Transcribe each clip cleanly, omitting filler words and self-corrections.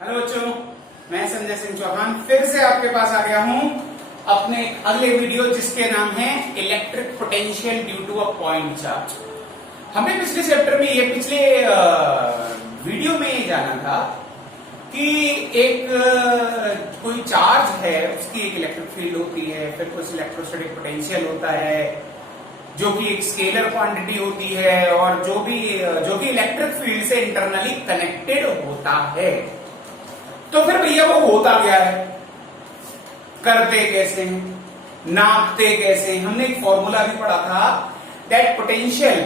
Hello बच्चों, मैं संजय सिंह चौहान फिर से आपके पास आ गया हूं अपने अगले वीडियो जिसके नाम है electric potential due to a point charge. हमने पिछले चैप्टर में पिछले वीडियो में ये जाना था कि एक कोई चार्ज है, उसकी एक इलेक्ट्रिक फील्ड होती है, फिर कुछ इलेक्ट्रोस्टैटिक पोटेंशियल होता है जो कि एक स्केलर क्वांटिटी होती है और जो कि इलेक्ट्रिक फील्ड से इंटरनली कनेक्टेड होता है। तो फिर भैया वो होता क्या है, करते कैसे हैं, नापते कैसे हैं। हमने एक फॉर्मूला भी पढ़ा था that potential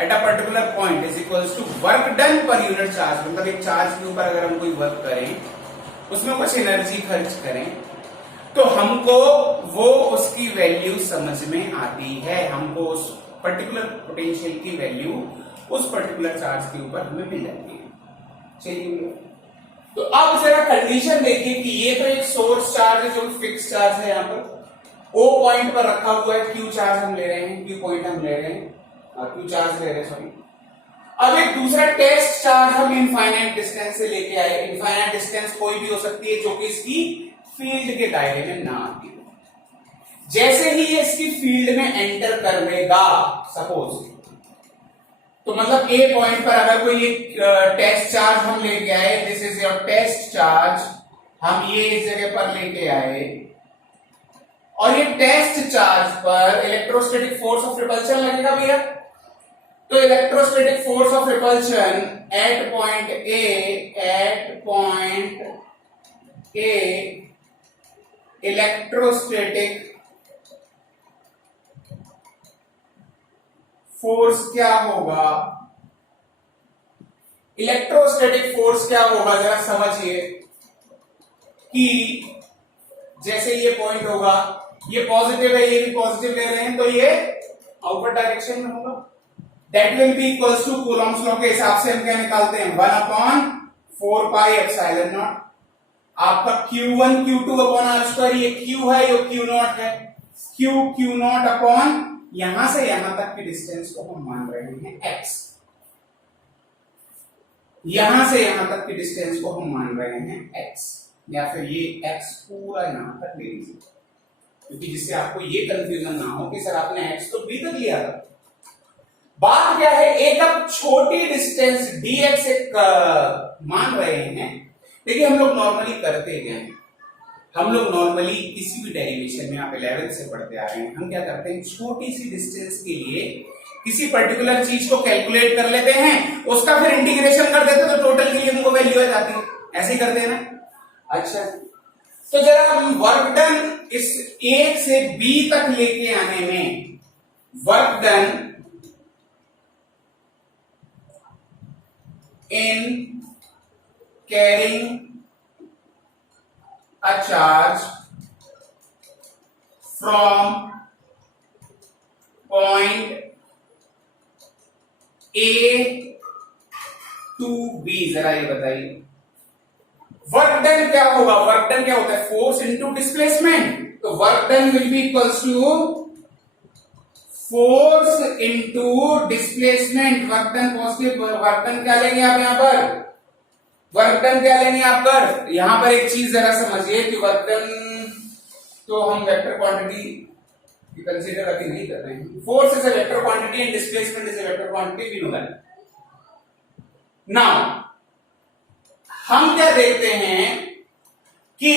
at a particular point is equals to work done per unit charge. मतलब एक चार्ज के ऊपर अगर हम कोई वर्क करें, उसमें कुछ एनर्जी खर्च करें, तो हमको वो उसकी वैल्यू समझ में आती है। हमको उस पर्टिकुलर पोटेंशियल की वैल्यू उस पर्टिकुलर चार्ज के ऊपर हमें मिल जाती है। चलिए, तो अब जरा कंडीशन देखिए कि ये तो एक सोर्स चार्ज है जो फिक्स चार्ज है, यहाँ पर ओ पॉइंट पर रखा हुआ है। क्यू चार्ज हम ले रहे हैं, क्यू पॉइंट हम ले रहे हैं, क्यू चार्ज ले रहे हैं, सॉरी। अब एक दूसरा टेस्ट चार्ज हम इनफाइनाइट डिस्टेंस से लेके आए। इनफाइनाइट डिस्टेंस कोई भी हो सकती है जो कि इसकी फील्ड के दायरे में ना आती हो। जैसे ही ये इसकी फील्ड में एंटर कर लेगा, सपोज, तो मतलब ए पॉइंट पर अगर कोई एक टेस्ट चार्ज हम लेके आए, this is your test charge, हम ये इस जगह पर लेके आए और ये टेस्ट चार्ज पर इलेक्ट्रोस्टैटिक फोर्स ऑफ रिपल्शन लगेगा भैया। तो electrostatic force of repulsion at point a electrostatic force क्या होगा, इलेक्ट्रोस्टैटिक फोर्स क्या होगा, जरा समझिए कि जैसे ये पॉइंट होगा, ये पॉजिटिव है, ये भी पॉजिटिव ले रहे हैं, तो ये आउटवर्ड डायरेक्शन में होगा। That will be equals to Coulomb's law के हिसाब से हम क्या निकालते हैं, 1/4 पाई एप्सिलॉन नॉट। आपका Q1 Q2 upon r square, ये Q है, ये Q0 है। Q0 अपॉन यहां से यहां तक की डिस्टेंस को हम मान रहे हैं x। यहां से यहां तक की डिस्टेंस को हम मान रहे हैं x, या फिर ये x पूरा यहां तक ले लीजिए, क्योंकि जिससे आपको ये कंफ्यूजन ना हो कि सर आपने x तो b तक लिया था। बात क्या है, एक अब छोटी डिस्टेंस dx एक मान रहे हैं। देखिए, हम लोग नॉर्मली करते क्या हैं, हम लोग नॉर्मली किसी भी डेरिवेशन में, आप 11th से पढ़ते आ रहे हैं, हम क्या करते हैं, छोटी सी डिस्टेंस के लिए किसी पर्टिकुलर चीज को कैलकुलेट कर लेते हैं, उसका फिर इंटीग्रेशन कर देते हैं, तो टोटल के लिए हमको वैल्यू आ जाती है। ऐसे ही करते हैं ना। अच्छा, तो जरा हम वर्क डन इस A से B तक लेके आने में, work done in carrying a charge from point A to B, जरा ये बताइए वर्क डन क्या होगा। वर्क डन क्या होता है, फोर्स इनटू डिस्प्लेसमेंट। तो work done will be equals to force into displacement. Work done positive, work done क्या लेंगे आप यहाँ पर, वर्क डन क्या लेंगे आप पर, यहां पर एक चीज जरा समझिए कि वर्क डन तो हम वेक्टर क्वांटिटी कंसीडर अभी नहीं कर रहे हैं। Force is a vector quantity and displacement is a vector quantity, we know that. Now हम क्या देखते हैं कि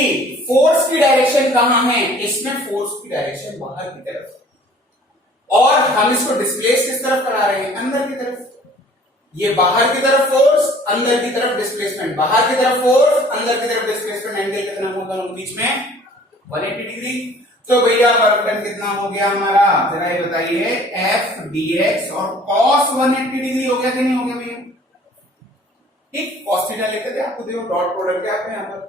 फोर्स की डायरेक्शन कहां है, इसमें फोर्स की डायरेक्शन बाहर की तरफ, और हम इसको डिस्प्लेस किस तरफ करा रहे हैं, अंदर की तरफ। ये बाहर की तरफ फोर्स, अंदर की तरफ डिस्प्लेसमेंट, बाहर की तरफ फोर्स, अंदर की तरफ डिस्प्लेसमेंट। एंगल कितना होगा दोनों बीच में, 180 डिग्री। तो भैया वर्क डन कितना हो गया हमारा, जरा ये बताइए, F dx, और cos 180 डिग्री हो गया कि नहीं हो गया भैया, ठीक। cos थीटा लेते थे, आपको देखो डॉट प्रोडक्ट है आपके यहाँ पर।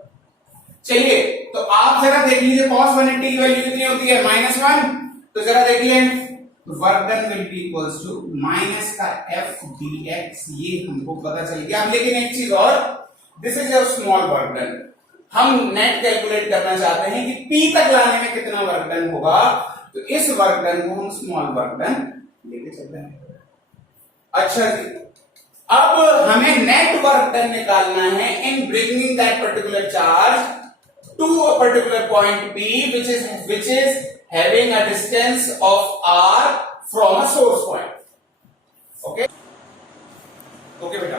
चलिए, तो आप जरा देख लीजिए cos 180 की वैल्यू कितनी होती है, -1। तो जरा देखिए, work done will be equals to minus का F dx, ये हमको पता चल गया। अब लेकिन एक चीज और, this is your small work done. हम नेट कैलकुलेट करना चाहते हैं कि P तक लाने में कितना वर्क डन होगा, तो इस वर्क डन को हम स्मॉल वर्क डन लेके चलते हैं। अच्छा जी, अब हमें नेट वर्क डन निकालना है in bringing that particular charge to a particular point P which is having a distance of r from a source point. Okay okay बेटा,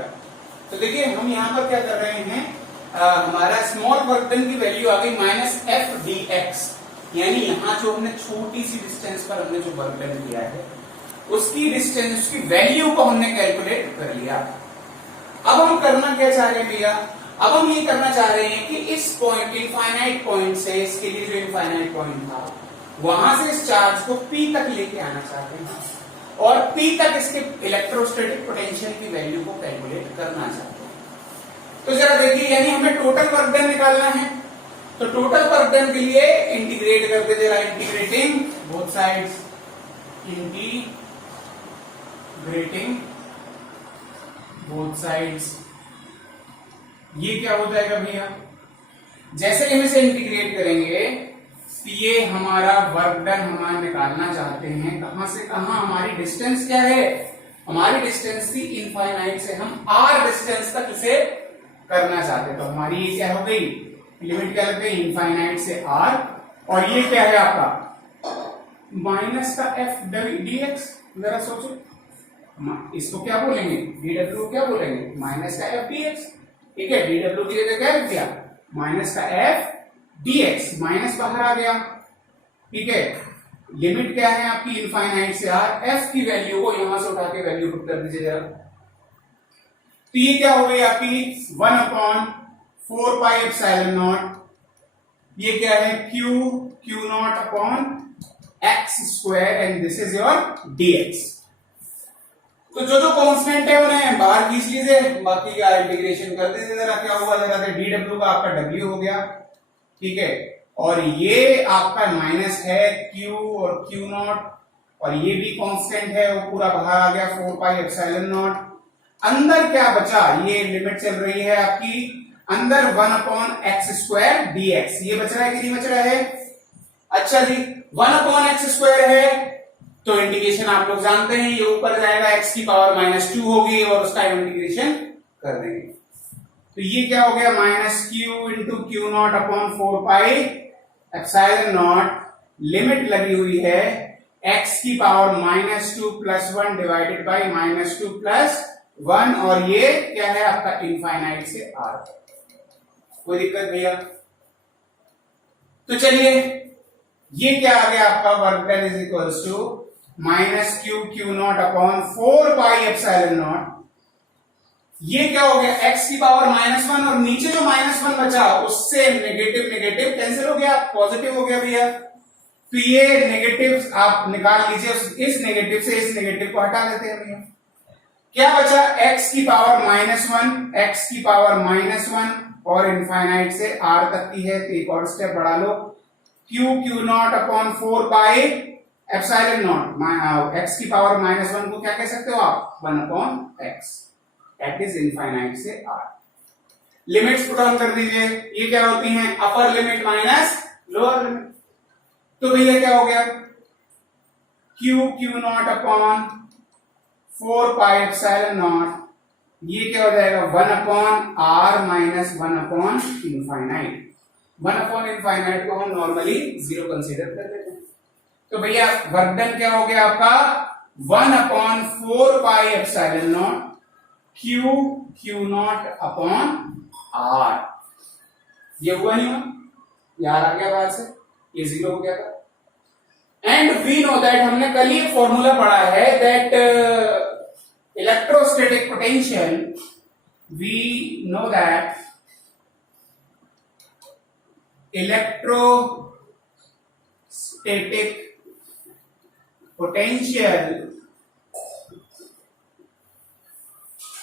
तो देखिए हम यहां पर क्या कर रहे हैं, हमारा स्मॉल वर्क डन की वैल्यू आ गई -f/dx, यानी यहां जो हमने छोटी सी डिस्टेंस पर हमने जो वर्क डन किया है उसकी डिस्टेंस, उसकी वैल्यू को हमने कैलकुलेट कर लिया। अब हम करना क्या चाह रहे हैं भैया, अब हम ये करना चाह रहे हैं कि इस पॉइंट, इनफाइनाइट पॉइंट से, इसके लिए जो इनफाइनाइट पॉइंट था वहां से इस चार्ज को P तक लेके आना चाहते हैं और P तक इसके इलेक्ट्रोस्टैटिक पोटेंशियल की वैल्यू को कैलकुलेट करना चाहते हैं। तो जरा देखिए, यानी हमें टोटल वर्क डन निकालना है, तो टोटल वर्क डन के लिए इंटीग्रेट करते जरा, integrating both sides, integrating both sides, ये क्या हो जाएगा भैया, जैसे कि हम इसे इंटीग्रेट करेंगे तो ये हमारा वर्क डन हमारा निकालना चाहते हैं, कहां से कहां, हमारी डिस्टेंस क्या है, हमारी डिस्टेंस थी इनफाइनाइट से, हम r डिस्टेंस तक इसे करना चाहते हैं, तो हमारी ये क्या हो गई, लिमिट क्या लग गई, इनफाइनाइट से r, और ये क्या है आपका माइनस का f/dx, जरा सोचो इसको क्या बोलेंगे, dw क्या बोलेंगे, माइनस का f/dx, ठीक है, dw की जगह क्या रख दिया, माइनस का f/dx, माइनस बाहर आ गया, ठीक है, लिमिट क्या है आपकी इनफाइनाइट से r, f की वैल्यू को यहां से उठा के वैल्यू पुट कर दीजिए जरा, तो ये क्या हो गई आपकी 1/4πε0, ये क्या है q0/x² and this is your dx। तो जो जो कांस्टेंट है उन्हें बाहर खींच लीजिए, बाकी का इंटीग्रेशन कर दीजिए जरा, क्या हुआ जरा, dw का आपका w हो गया, ठीक है, और ये आपका माइनस है q और q0, और ये भी कांस्टेंट है, वो पूरा बाहर आ गया 4πε0, अंदर क्या बचा, ये लिमिट चल रही है आपकी, अंदर 1/x² dx, ये बच रहा है कि नहीं बच रहा है, अच्छा जी 1/x² है, तो इंटीग्रेशन आप लोग जानते हैं, ये ऊपर जाएगा x की पावर -2 होगी और उसका इंटीग्रेशन कर देंगे, तो ये क्या हो गया -q इंटू q0/4πε0, लिमिट लगी हुई है x की पावर -2 + 1 डिवाइडेड बाई -2 + 1, और ये क्या है आपका इनफाइनाइट से r, कोई दिक्कत भैया, तो चलिए ये क्या आ गया आपका work done is equals to -q/4πε0, ये क्या हो गया x की पावर -1, और नीचे जो -1 बचा उससे नेगेटिव नेगेटिव कैंसिल हो गया, पॉजिटिव हो गया भैया, तो ये नेगेटिव आप निकाल लीजिए, इस नेगेटिव से इस नेगेटिव को हटा देते हैं भैया, क्या बचा x की पावर -1, x की पावर -1 और इनफाइनाइट से r तक की है, तो एक और स्टेप बढ़ा लो, q0/4πε0, x की पावर -1 को क्या कह सकते हो आप, 1/x, दैट इज इनफाइनाइट से r, लिमिट्स पुट ऑन कर दीजिए, ये क्या होती हैं, upper limit minus lower limit, तो भैया क्या हो गया, q0/4πε0, ये क्या हो जाएगा 1/r - 1/∞, 1/∞ को हम नॉर्मली 0 कंसीडर कर लेते हैं, तो भैया वर्क डन क्या हो गया आपका 1/4πε0 q0/r, ये हुआ नहीं हुआ, यार आ गया बाहर से, ये 0 हो गया था, एंड वी नो दैट, हमने कल ये फॉर्मूला पढ़ा है that electrostatic potential, we know that electrostatic potential,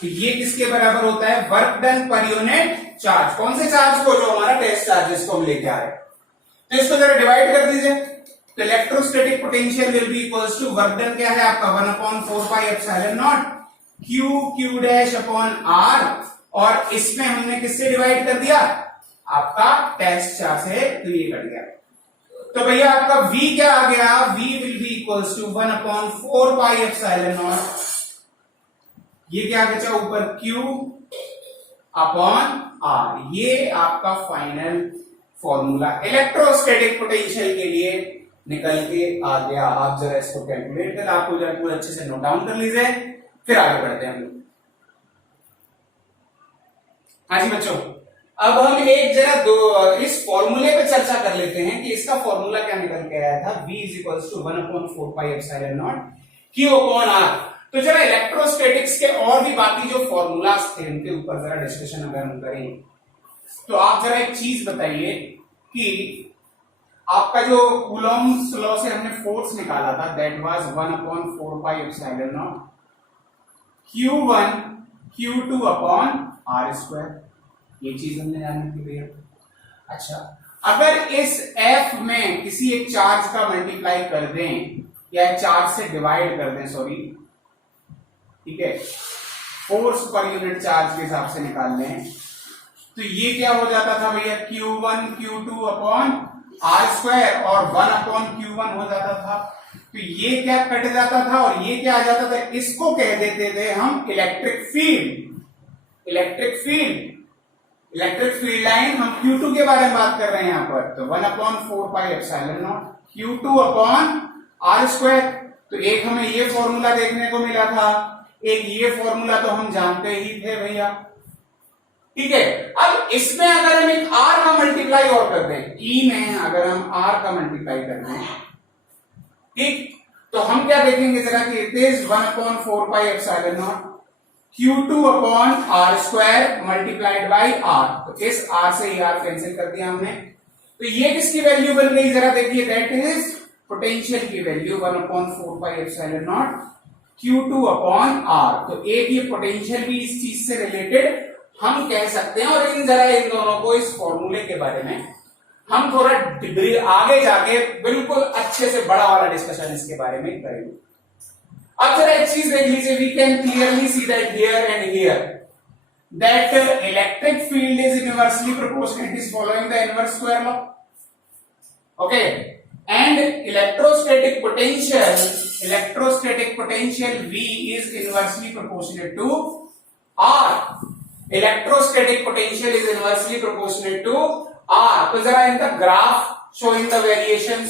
ये किसके बराबर होता है, work done per unit charge, कौन से चार्ज को, जो हमारा टेस्ट चार्जेस को हम लेके आ रहे हैं, तो इसको जरा डिवाइड कर दीजिए, तो electrostatic potential will be equals to, work done क्या है आपका 1/4πε0 q/r, और इसमें हमने किससे डिवाइड कर दिया, आपका टेस्ट चार्ज है, तो ये कट गया, तो भैया आपका v क्या आ गया, v will be equals to 1/4πε0 ये क्या बचा ऊपर Q अपॉन R, ये आपका फाइनल फॉर्मूला इलेक्ट्रोस्टैटिक पोटेंशियल के लिए निकल के आ गया। आप जरा इसको कैलकुलेट कर, आपको जरा पूरा अच्छे से नोट डाउन कर लीजिए, फिर आगे बढ़ते हैं हम लोग। हाँ जी बच्चों, अब हम एक जरा दो इस फॉर्मूले पे चर्चा कर लेते हैं कि इसका फॉर्मूला क्या निकल के आया था। V is equal to 1/4πε0 Q upon R। तो जरा इलेक्ट्रोस्टैटिक्स के और भी बाकी जो फॉर्मूलाज थे उनके ऊपर जरा डिस्कशन अगर हम करें, तो आप जरा एक चीज बताइए कि आपका जो कूलॉम्स लॉ से हमने फोर्स निकाला था, that was 1/4πε0 Q1 Q2 upon R²। ये चीज हमने जाननी थी भैया। अच्छा, अगर इस F में किसी एक चार्ज का मल्टीप्लाई कर दें या चार्ज से डिवाइड कर दें, सॉरी, ठीक है, फोर्स पर यूनिट चार्ज के हिसाब से निकाल लें, तो ये क्या हो जाता था भैया, Q1 Q2 अपॉन R² और 1/Q1 हो जाता था। तो ये क्या कट जाता था और ये क्या आ जाता था, इसको कह देते थे हम electric field. Electric field line, हम Q2 के बारे में बात कर रहे हैं यहां पर, तो 1/4πε0 Q2 अपॉन R²। तो एक हमें ये फॉर्मूला देखने को मिला था, एक ये फॉर्मूला तो हम जानते ही थे भैया, ठीक है। अब इसमें अगर हम एक R का मल्टीप्लाई और कर दें, E में अगर हम R का मल्टीप्लाई कर दें, ठीक, तो हम क्या देखेंगे जरा कि it is 1/4πε0 Q2 upon R² multiplied by R। तो इस R से ही R कैंसिल कर दिया हमने। तो ये किसकी वैल्यू बन गई जरा देखिए, दैट इज पोटेंशियल की वैल्यू 1/4πε0 Q2 अपॉन R। तो एक ये पोटेंशियल भी इस चीज से रिलेटेड हम कह सकते हैं। और इन दोनों को, इस फॉर्मूले के बारे में हम थोड़ा आगे जाके बिल्कुल अच्छे से बड़ा वाला डिस्कशन इसके बारे में करेंगे। अब जरा एक चीज देख लीजिए, we can clearly see that here and here that electric field is inversely proportional, it is following the inverse square law, okay, and electrostatic potential V is inversely proportional to R. Electrostatic potential is inversely proportional to R. तो जरा इनका graph showing the variations,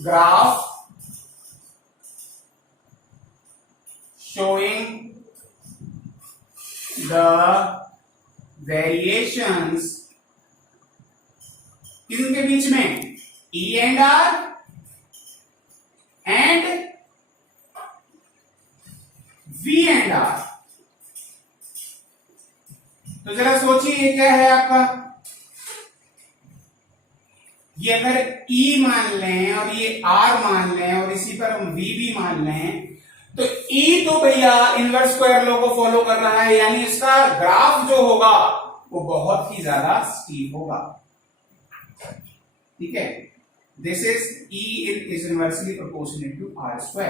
graph showing the variations किनके बीच में, E and R and V and R। तो जरा सोचिए ये क्या है आपका, ये अगर E मान लें और ये R मान लें और इसी पर हम V भी मान लें, तो E तो भैया इनवर्स स्क्वायर लॉ को फॉलो कर रहा है, यानी इसका ग्राफ जो होगा वो बहुत ही ज्यादा स्टीप होगा, ठीक है। This is E is inversely proportional to R²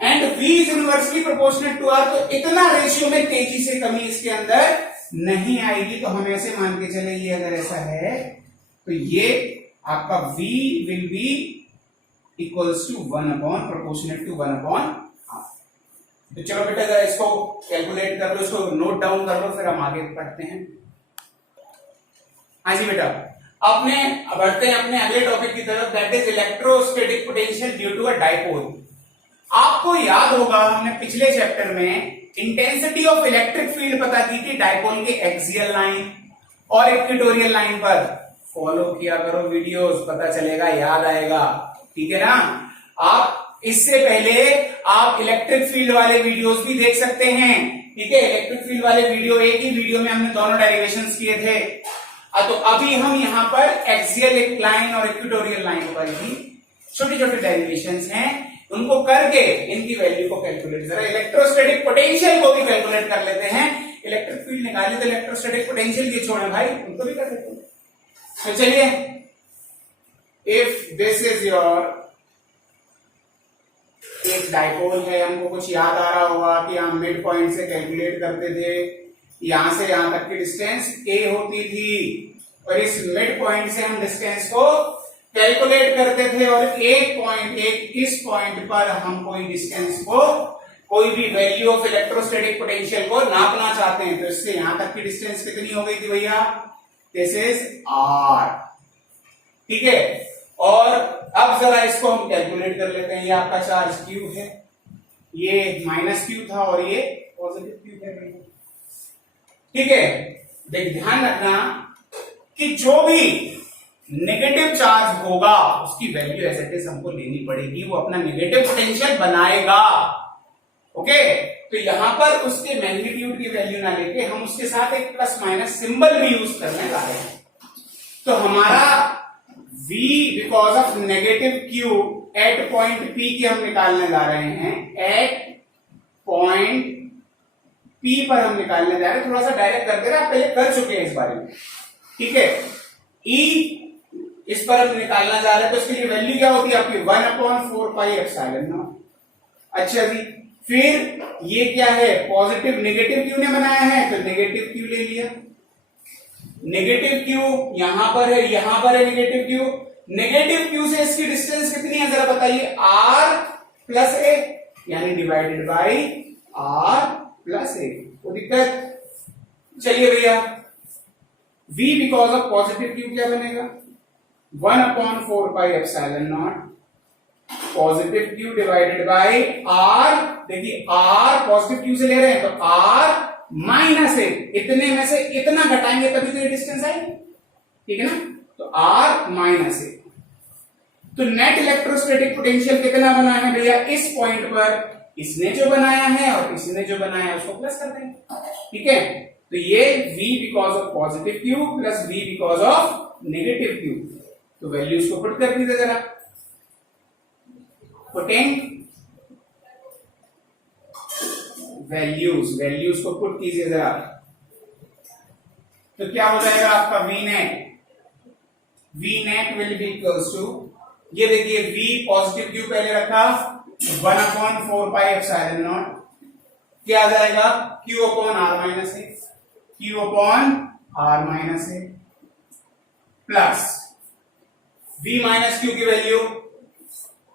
and V is inversely proportional to R। तो इतना रेशियो में तेजी से कमी इसके अंदर नहीं आएगी। तो हम ऐसे मान के चले, ये अगर ऐसा है तो ये आपका V will be equals to 1/proportional to 1/R। तो चलो बेटा जरा इसको कैलकुलेट कर लो, इसको नोट डाउन कर लो, फिर हम आगे पढ़ते हैं। हाँ जी बेटा, अपने बढ़ते हैं अपने अगले टॉपिक की तरफ, that is electrostatic potential due to a dipole. आपको याद होगा हमने पिछले चैप्टर में इंटेंसिटी ऑफ इलेक्ट्रिक फील्ड पता की थी डाइपोल के एक्सियल लाइन और इक्वेटोरियल लाइन पर। फॉलो किया करो वीडियोस, पता चलेगा, याद आएगा, ठीक है ना। आप इससे पहले आप इलेक्ट्रिक फील्ड वाले वीडियोस भी देख सकते हैं, ठीक है। इलेक्ट्रिक फील्ड वाले वीडियो, एक ही वीडियो में हमने दोनों डेरिवेशंस किए थे। तो अभी हम यहां पर एक्सियल लाइन और इक्वेटोरियल लाइन पर ही छोटे छोटे डेरिवेशंस हैं, उनको करके इनकी वैल्यू को कैलकुलेट, जरा इलेक्ट्रोस्टैटिक पोटेंशियल को भी कैलकुलेट कर लेते हैं। इलेक्ट्रिक फील्ड निकाली तो इलेक्ट्रोस्टैटिक पोटेंशियल की छोड़े भाई, उनको भी कर लेते हैं। तो चलिए, इफ दिस इज योर एक डाइपोल है, हमको कुछ याद आ रहा होगा कि हम मिड पॉइंट से कैलकुलेट करते थे, यहां से यहां तक की डिस्टेंस a होती थी और इस मिड पॉइंट से हम डिस्टेंस को कैलकुलेट करते थे और एक पॉइंट, एक इस पॉइंट पर हम कोई डिस्टेंस को कोई भी वैल्यू ऑफ इलेक्ट्रोस्टैटिक पोटेंशियल को नापना चाहते हैं, तो इससे यहां तक की डिस्टेंस कितनी हो गई थी भैया? This is r. ठीक है, और अब जरा इसको हम कैलकुलेट कर लेते हैं। ये आपका चार्ज क्यू है, ये माइनस क्यू था और ये पॉजिटिव क्यू है भैया। ठीक है, देख ध्यान रखना कि जो भी नेगेटिव चार्ज होगा उसकी वैल्यू एज इट इज हमको लेनी पड़ेगी, वो अपना नेगेटिव पोटेंशियल बनाएगा। ओके, तो यहां पर उसके मैग्नीट्यूड की वैल्यू ना लेके हम उसके साथ एक प्लस माइनस सिंबल भी यूज करने जा रहे हैं। तो हमारा V because of negative Q at point P की हम निकालने जा रहे हैं, एट पॉइंट P पर हम निकालने जा रहे हैं। थोड़ा सा डायरेक्ट कर दे रहे, आप पहले कर चुके हैं इस बारे में। ठीक है, E इस पर हम निकालना जा रहे हैं, तो इसके लिए वैल्यू क्या होती है आपकी? 1/4 पाई एप्सिलॉन नॉट। अच्छा जी, फिर ये क्या है? पॉजिटिव नेगेटिव क्यू ने बनाया है, तो नेगेटिव क्यू ले लिया। नेगेटिव क्यू यहां पर है, यहां पर है नेगेटिव क्यू। नेगेटिव क्यू से इसकी डिस्टेंस कितनी है जरा बताइए? आर प्लस ए, यानी divided by r plus a. कोई दिक्कत? चलिए भैया, V because of positive q क्या बनेगा? 1/4 pi epsilon not positive q divided by r. देखिए आर पॉजिटिव क्यू से ले रहे हैं, तो आर माइनस ए, इतने में से इतना घटाएंगे तभी तो ये डिस्टेंस आएगी। ठीक है ना, तो आर माइनस ए। तो नेट इलेक्ट्रोस्टैटिक पोटेंशियल कितना बना है भैया? इस पॉइंट पर इसने जो बनाया है और इसने जो बनाया है उसको प्लस कर देंगे। ठीक है, तो ये V because of positive Q plus V because of negative Q. तो वैल्यूज को पुट कर दीजिए जरा, पुटिंग वैल्यूज को पुट कीजिए जरा, तो क्या हो जाएगा आपका V net will be equals to, ये देखिए V पॉजिटिव क्यू पहले रखा, 1/4 पाई एप्सिलॉन नॉट, क्या आ जाएगा? Q upon r minus a, Q upon r minus a plus V minus q की value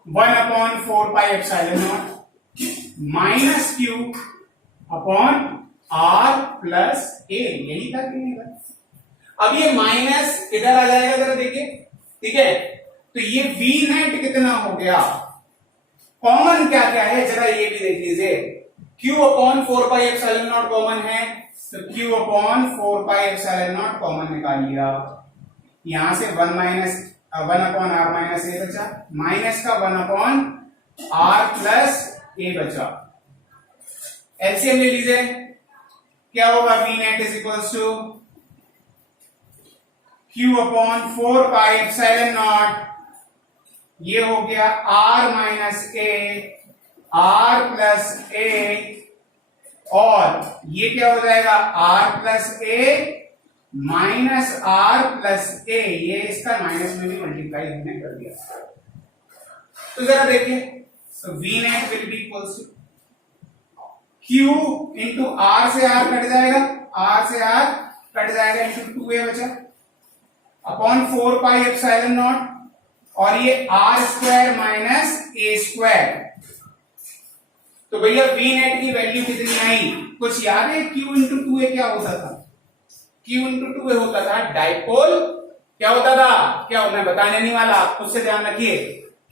1/4 pi epsilon not minus q upon r plus a. यही था कि नहीं था? अब ये माइनस इधर आ जाएगा, जरा देखिए। ठीक है, तो ये V नेट कितना हो गया? कॉमन क्या क्या है जरा ये भी देख लीजिए। Q upon 4 pi epsilon not common है, तो Q upon 4 pi epsilon not common निकाल लिया। यहां से 1/r माइनस ए बचा, माइनस का 1/r प्लस ए बचा। एलसीएम ले लीजिए, क्या होगा? V net is equals to Q upon 4 pi epsilon not, ये हो गया R minus a, R plus a, और ये क्या हो जाएगा? R plus a minus r plus a, ये इसका माइनस में भी मल्टीप्लाई हमने कर दिया। तो जरा देखिए, तो V net will be equals to Q into r से आर कट जाएगा, आर से आर कट जाएगा, इंटू 2a बचा अपॉन 4 पाई एप्सिलॉन नॉट, और ये r square minus a square. तो भैया V नेट की वैल्यू कितनी आई? कुछ याद है? Q इंटू 2a क्या होता था? Q इंटू 2a होता था डाइपोल। क्या होता था? क्या मैं बताने नहीं वाला, आप खुद से ध्यान रखिए।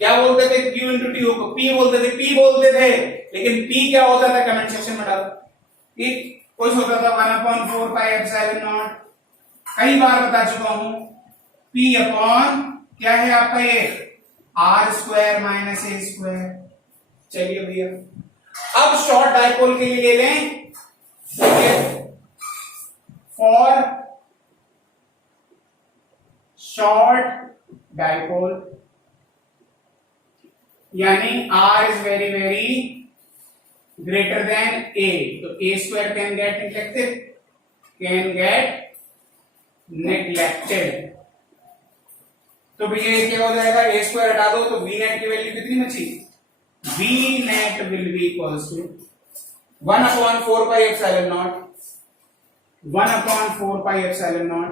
क्या बोलते थे? Q इंटू T को P बोलते थे, P बोलते थे, लेकिन P क्या होता था? कमेंट सेक्शन में डालो। ठीक, कुछ होता था 1/4 पाई एप्सिलॉन नॉट, कई बार बता चुका हूं। P अपॉन क्या है आपका? ये r square minus a square. चलिए भैया, अब शॉर्ट डाइपोल के लिए ले लें। फॉर शॉर्ट डाइपोल, यानी R is very very greater than A, तो A square can get neglected. तो भैया ये क्या हो जाएगा? A स्क्वायर हटा दो, तो V नेट की वैल्यू कितनी बची? V net will be equals to 1/4 pi epsilon not, 1/4 pi epsilon not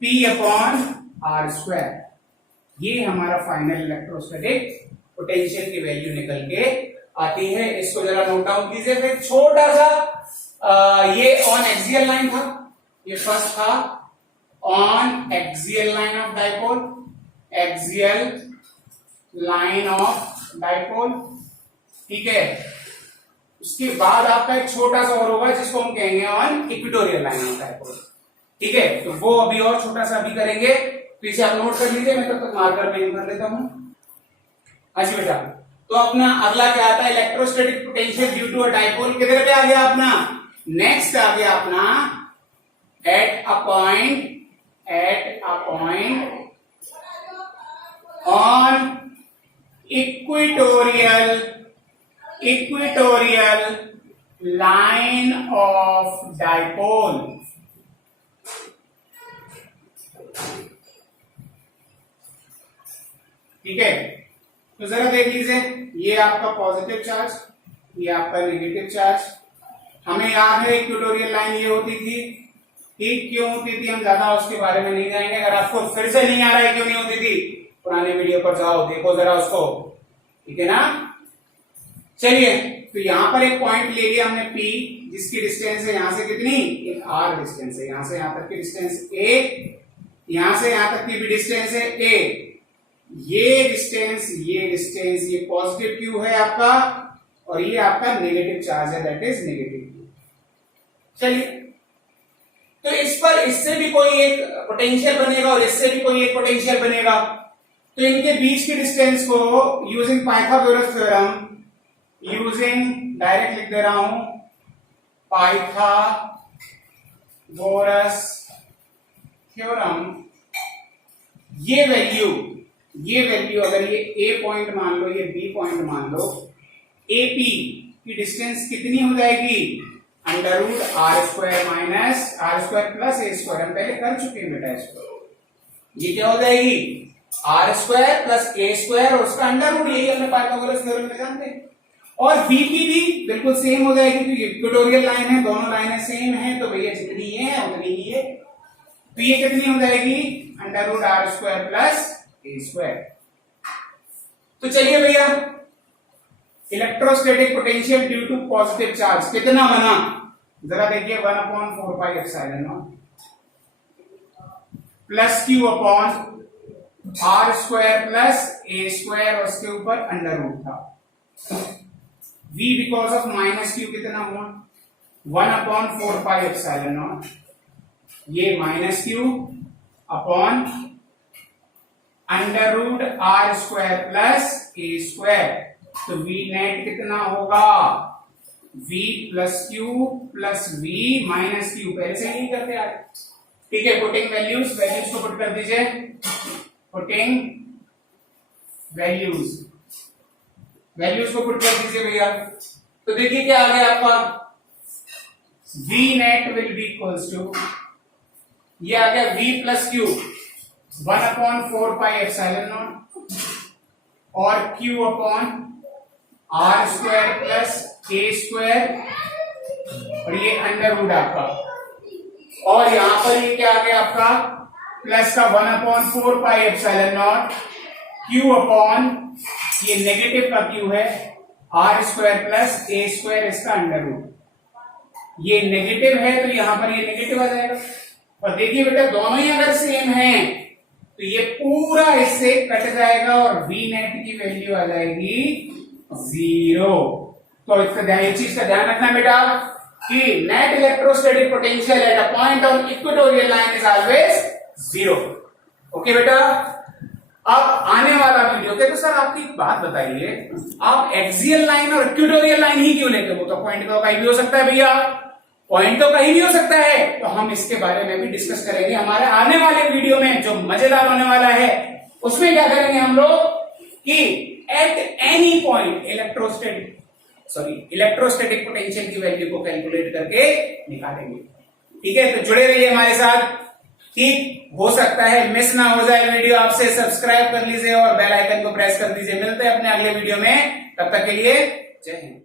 P upon r square. ये हमारा फाइनल इलेक्ट्रोस्टैटिक पोटेंशियल की वैल्यू निकल के आती है। इसको जरा नोट डाउन कीजिए। फिर छोटा सा ये ऑन एक्सियल लाइन था, ये फर्स्ट था on axial line of dipole, axial line of dipole, ठीक है। उसके बाद आपका एक छोटा सा और होगा जिसको हम कहेंगे on equatorial line of dipole, ठीक है। तो वो अभी और छोटा सा भी करेंगे, तो इसे आप नोट कर लीजिए, मैं तब तक मार्कर पेन कर लेता हूं। अच्छा बेटा, तो अपना अगला क्या आता है, electrostatic potential due to a dipole. किधर पे आ गया अपना, नेक्स्ट आ गया अपना at a point on equatorial line of dipole. ठीक है, तो जरा देख लीजिए, ये आपका पॉजिटिव चार्ज, ये आपका नेगेटिव चार्ज। हमें याद है इक्वेटोरियल लाइन ये होती थी, ठीक क्यों होती थी हम ज्यादा उसके बारे में नहीं जाएंगे। अगर आपको फिर से नहीं आ रहा है क्यों नहीं होती थी, पुराने वीडियो पर जाओ, देखो जरा उसको, ठीक है ना। चलिए, तो यहां पर एक पॉइंट ले लिया हमने P, जिसकी डिस्टेंस है यहां से कितनी, एक R डिस्टेंस है, यहां से यहां तक की डिस्टेंस A, यहां से यहां तक की भी डिस्टेंस है A। ये डिस्टेंस ये पॉजिटिव Q है आपका, और ये आपका नेगेटिव चार्ज है, दैट इज नेगेटिव Q। चलिए, तो इस पर इससे भी कोई एक पोटेंशियल बनेगा और इससे भी कोई एक पोटेंशियल बनेगा। तो इनके बीच की डिस्टेंस को using Pythagoras theorem, using direct लिख दे रहा हूं, पाइथागोरस थ्योरम, ये वैल्यू अगर ये A पॉइंट मान लो, ये B पॉइंट मान लो, AP की डिस्टेंस कितनी हो जाएगी, under root r square minus r square plus a square. हम पहले कर चुके हैं बेटा इसको, ये क्या हो जाएगी, r square plus a square और उसका अंडर रूट, यही हमने पाइथागोरस थ्योरम में जानते हैं। और बी की भी बिल्कुल सेम हो जाएगी, क्योंकि इक्वेटोरियल लाइन है, दोनों लाइनें सेम है, तो भैया जितनी ये है उतनी ही है। तो ये कितनी हो जाएगी, under root r square plus a square. तो चलिए भैया, electrostatic potential due to positive charge कितना बना, जरा देखिए, 1/4 pi epsilon not plus Q upon r square plus a square, और उसके ऊपर अंडर रूट था। V because of minus Q कितना हुआ, 1/4 पाई एप्सिलॉन नॉट, ये minus Q upon under root r square plus a square. तो V net कितना होगा, V plus Q plus V minus Q, पहले से नहीं करते आज, ठीक है। पुटिंग वैल्यूज को पुट कर दीजिए, पुटिंग वैल्यूज को पुट कर दीजिए भैया। तो देखिए क्या आ गया आपका, V net will be equals to, ये आ गया V plus Q 1/4 pi epsilon not और Q upon r square plus a square, और ये अंडर रूट आपका, और यहां पर ये क्या आ गया आपका, प्लस का 1/4 pi epsilon not Q upon, ये नेगेटिव का Q है, r square plus a square, इसका अंडर रूट। ये नेगेटिव है तो यहां पर ये नेगेटिव आ जाएगा। और देखिए बेटा, दोनों ही अगर सेम हैं तो ये पूरा इससे कट जाएगा और V नेट की वैल्यू आ जाएगी 0। तो इस चीज का ध्यान रखना बेटा कि net electrostatic potential at a point on equatorial line is always 0। Okay बेटा, अब आने वाला वीडियो के, तो सर आपकी एक बात बताइए, आप एक्सियल लाइन और इक्वेटोरियल लाइन ही क्यों लेते हो, तो पॉइंट तो कहीं भी हो सकता है भैया, पॉइंट तो कहीं भी हो सकता है। तो हम इसके बारे में भी डिस्कस करेंगे हमारे आने वाले वीडियो में, जो मजेदार होने वाला है। उसमें क्या करेंगे हम लोग कि at any point electrostatic potential की वैल्यू को कैलकुलेट करके निकालेंगे। ठीक है, तो जुड़े रहिए हमारे साथ। ठीक, हो सकता है मिस ना हो जाए वीडियो, आपसे सब्सक्राइब कर लीजिए और बेल आइकन को प्रेस कर दीजिए। मिलते हैं अपने अगले वीडियो में, तब तक के लिए जय हिंद।